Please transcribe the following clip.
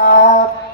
Ah.